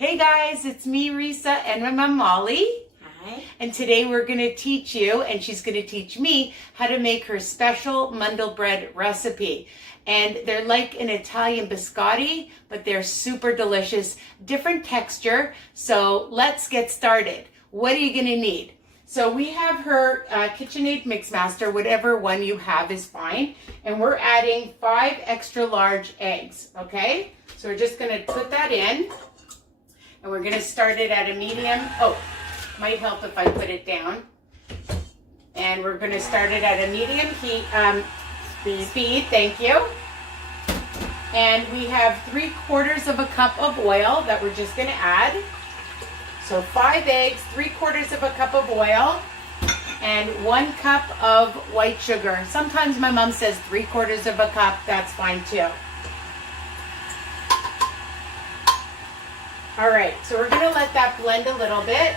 Hey guys, it's me, Risa, and my mom, Molly. Hi. And today we're going to teach you, and she's going to teach me, how to make her special Mandelbread recipe. And they're like an Italian biscotti, but they're super delicious, different texture. So let's get started. What are you going to need? So we have her KitchenAid Mixmaster, whatever one you have is fine. And we're adding 5 extra large eggs, okay? So we're just going to put that in. And we're going to start it at a medium. Oh, might help if I put it down. And we're going to start it at a medium heat, speed, thank you. And we have 3/4 of a cup of oil that we're just going to add. So 5 eggs, 3/4 of a cup of oil, and 1 cup of white sugar. Sometimes my mom says 3/4 of a cup, that's fine too. All right, so we're going to let that blend a little bit.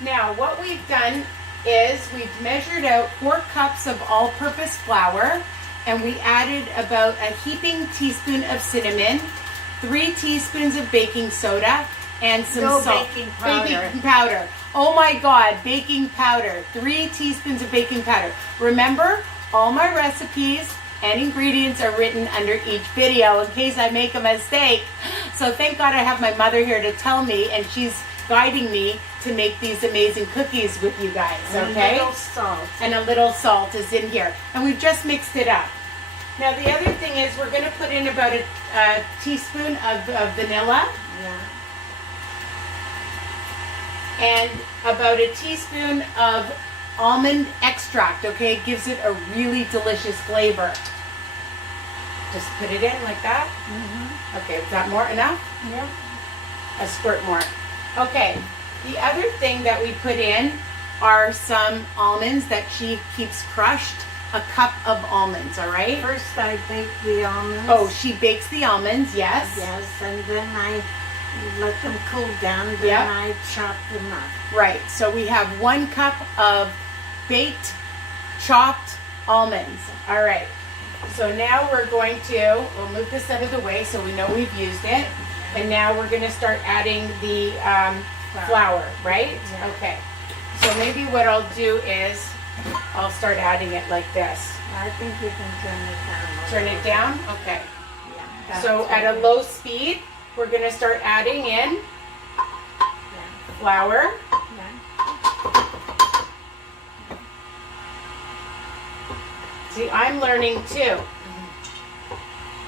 Now, what we've done is we've measured out 4 cups of all-purpose flour, and we added about a heaping teaspoon of cinnamon, 3 teaspoons of baking soda, and some salt. Baking powder. Baking powder. Oh my God, baking powder. 3 teaspoons of baking powder. Remember, all my recipes and ingredients are written under each video in case I make a mistake. So thank God I have my mother here to tell me, and she's guiding me to make these amazing cookies with you guys, okay? And a little salt. And a little salt is in here. And we've just mixed it up. Now the other thing is we're going to put in about a teaspoon of vanilla. Yeah. And about a teaspoon of almond extract, okay? It gives it a really delicious flavor. Just put it in like that. Mm-hmm. Okay, is that more enough? Yeah. A squirt more. Okay, the other thing that we put in are some almonds that she keeps crushed. A cup of almonds, all right? First I bake the almonds. Oh, she bakes the almonds, yes. Yes, and then I let them cool down, then Yep. I chop them up. Right, so we have 1 cup of baked, chopped almonds. All right, so now we're going to, we'll move this out of the way so we know we've used it. And now we're gonna start adding the flour, right? Yeah. Okay, so maybe what I'll do is, I'll start adding it like this. I think you can turn it down. Turn it down, okay. Yeah. So at a low speed, we're gonna start adding in flour. See, I'm learning too.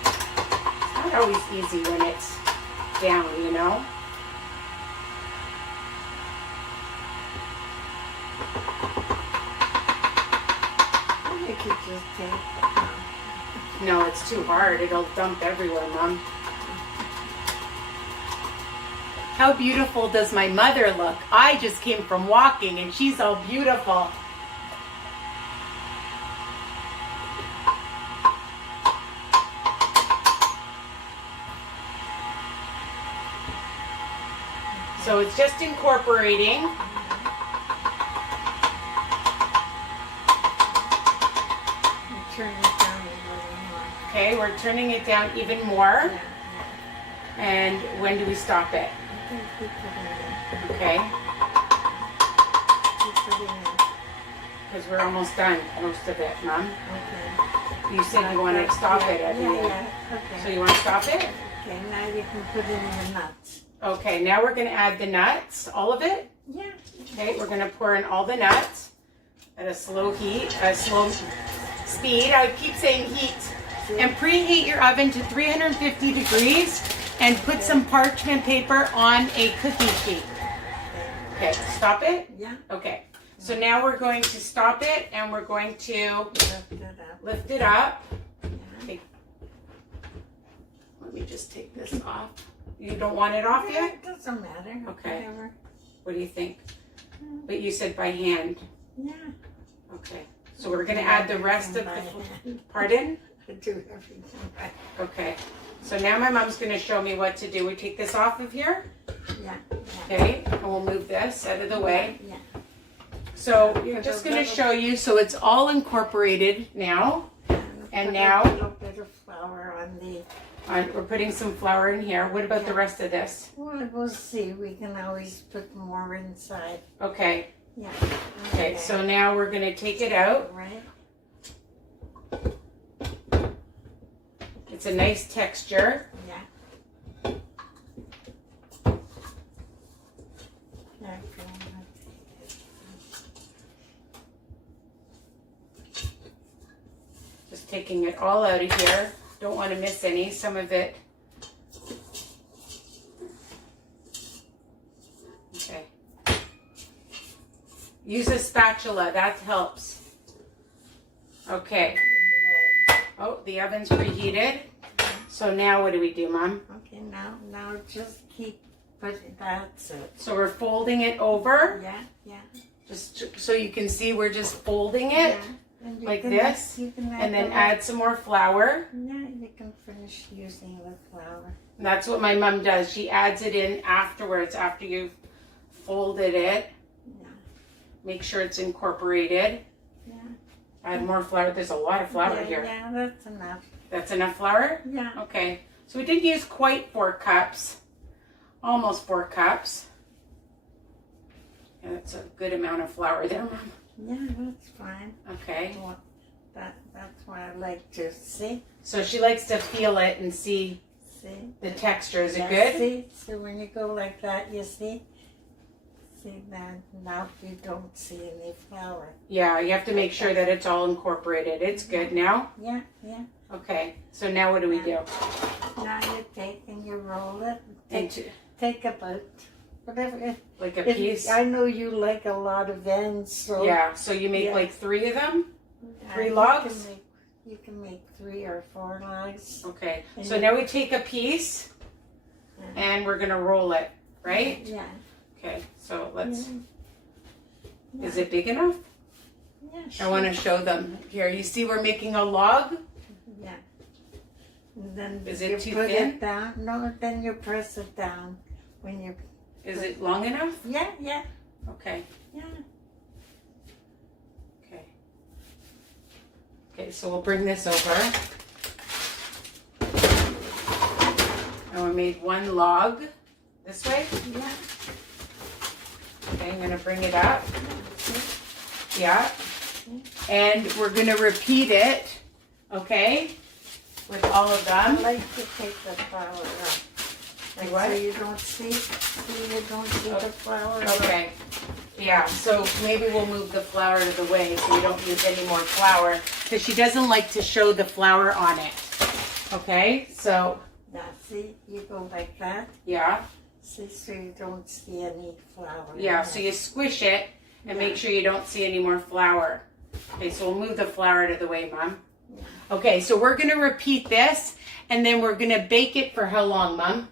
It's not always easy when it's down, you know? I think you just take it. No, it's too hard. It'll dump everywhere, Mom. How beautiful does my mother look? I just came from walking and she's all beautiful. So it's just incorporating. Turn it down a little more. Okay, we're turning it down even more. Yeah. And when do we stop it? I think we put it in. Okay, We put it in. because we're almost done, most of it, Mom. Okay. You said you wanted to stop it at the end. Yeah, okay. So you want to stop it? Okay, now you can put in the nuts. Okay, now we're going to add the nuts, all of it. Yeah. Okay, we're going to pour in all the nuts at a slow heat, a slow speed. I keep saying heat. And preheat your oven to 350 degrees and put some parchment paper on a cookie sheet. Okay, stop it? Yeah. Okay, so now we're going to stop it and we're going to Lift it up. lift it up. Yeah. Okay. Let me just take this off. You don't want it off Yeah, yet? it doesn't matter. Okay. Whatever. What do you think? But you said by hand. Yeah. Okay. So we're going to add the rest of By the... hand. Pardon? I do everything by Okay. So now my mom's going to show me what to do. We take this off of here. Yeah. Okay. And we'll move this out of the way. Yeah. So I'm just going to show you. So it's all incorporated now. And now A little bit bit of flour on the... We're putting some flour in here. What about the rest of this? Well, we'll see. We can always put more inside. Okay. Yeah. Okay, so now we're going to take it out. Right. It's a nice texture. Yeah. Just taking it all out of here. Don't want to miss any. Some of it. Okay. Use a spatula. That helps. Okay. Oh, the oven's preheated. So now what do we do, Mom? Okay, now just keep putting, that's it. So we're folding it over. Yeah, yeah. Just so you can see, we're just folding it like this. And then add some more flour. Yeah, you can finish using the flour. And that's what my mom does. She adds it in afterwards, after you've folded it. Yeah. Make sure it's incorporated. Yeah. Add more flour. There's a lot of flour here. Yeah, that's enough. That's enough flour? Yeah. Okay. So we didn't use quite 4 cups. Almost 4 cups. Yeah, that's a good amount of flour there, Mom. Yeah, that's fine. Okay. Well, that's why I like to see. So she likes to feel it and see the texture. Is it good? See? So when you go like that, you see? See that? Now you don't see any flour. Yeah, you have to make sure that it's all incorporated. It's good now? Yeah, yeah. Okay. So now what do we do? Now you take and you roll it. Into Take about whatever. like a piece? I know you like a lot of ends, so Yeah, so you make like 3 of them? 3 you logs? You can make 3 or 4 logs. Okay. So now we take a piece and we're going to roll it, right? Yeah. Okay, so let's... Yeah. Is it big enough? Yeah, I sure. want to show them. Here, you see we're making a log? Yeah. And then Is you it too put thin? it down. No, then you press it down when you... Is it long enough? Yeah, yeah, Okay. yeah. Okay. Okay, so we'll bring this over. And we made 1 log this way. Yeah. Okay, I'm going to bring it up. Yeah. And we're going to repeat it, okay, with all of I them. like to take the flour up. Like What? so you don't see the flour. Okay. Yeah, so maybe we'll move the flour out of the way so we don't use any more flour, because she doesn't like to show the flour on it. Okay, so... Now see, you go like that. Yeah. See, so you don't see any flour. Yeah, so you squish it and make sure you don't see any more flour. Okay, so we'll move the flour out of the way, Mom. Yeah. Okay, so we're going to repeat this, and then we're going to bake it for how long, Mom?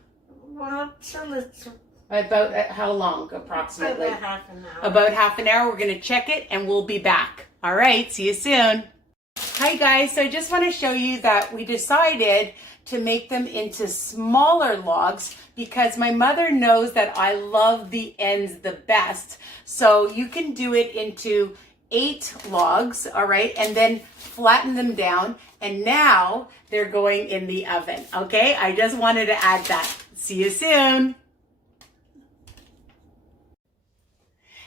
Well, till it's About how long, approximately? about half an hour. About half an hour. We're going to check it, and we'll be back. All right, see you soon. Hi, guys. So I just want to show you that we decided to make them into smaller logs because my mother knows that I love the ends the best. So you can do it into 8 logs, all right, and then flatten them down. And now they're going in the oven, okay? I just wanted to add that. See you soon.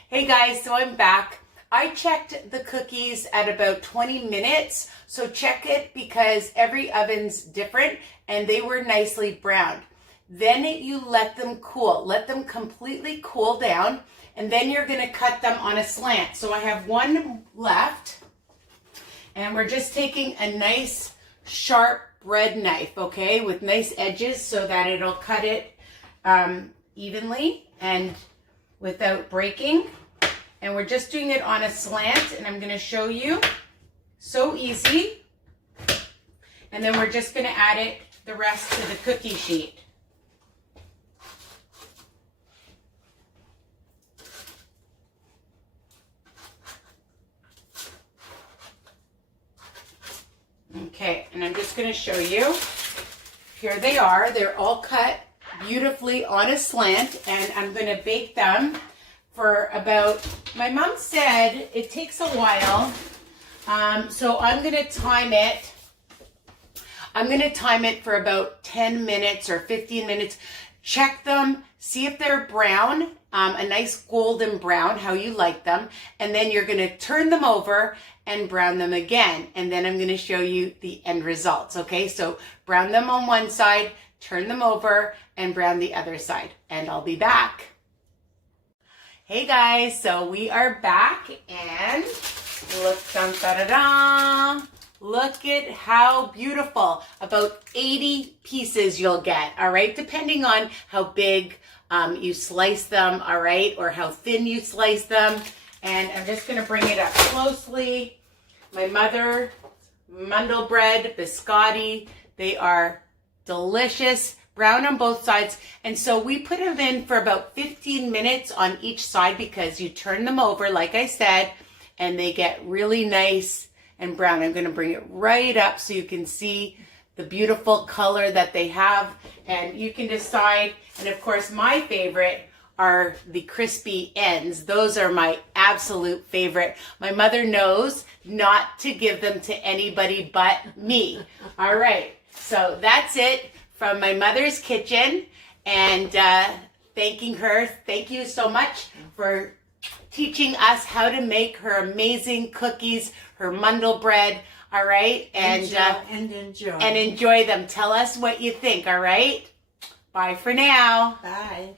Hey guys, so I'm back. I checked the cookies at about 20 minutes, so check it because every oven's different and they were nicely browned. Then you let them cool. Let them completely cool down, and then you're gonna cut them on a slant. So I have 1 left, and we're just taking a nice sharp bread knife, okay, with nice edges so that it'll cut it evenly and without breaking. And we're just doing it on a slant, and I'm going to show you. So easy. And then we're just going to add it, the rest, to the cookie sheet. Okay, and I'm just going to show you. Here they are. They're all cut beautifully on a slant, and I'm going to bake them for about, my mom said it takes a while, so I'm going to time it. I'm going to time it for about 10 minutes or 15 minutes. Check them, see if they're brown, a nice golden brown, how you like them. And then you're going to turn them over and brown them again. And then I'm going to show you the end results. Okay, so brown them on one side, turn them over, and brown the other side. And I'll be back. Hey guys, so we are back and look, dun, da, da, da. Look at how beautiful. About 80 pieces you'll get, all right? Depending on how big you slice them, all right? Or how thin you slice them. And I'm just gonna bring it up closely. My mother, Mandelbread, Biscotti, they are delicious, brown on both sides. And so we put them in for about 15 minutes on each side because you turn them over, like I said, and they get really nice and brown. I'm gonna bring it right up so you can see the beautiful color that they have, and you can decide. And of course, my favorite are the crispy ends. Those are my absolute favorite. My mother knows not to give them to anybody but me. All right, so that's it from my mother's kitchen, and thanking her. Thank you so much for teaching us how to make her amazing cookies, her Mandelbread, all right? And enjoy them. Tell us what you think, all right? Bye for now. Bye.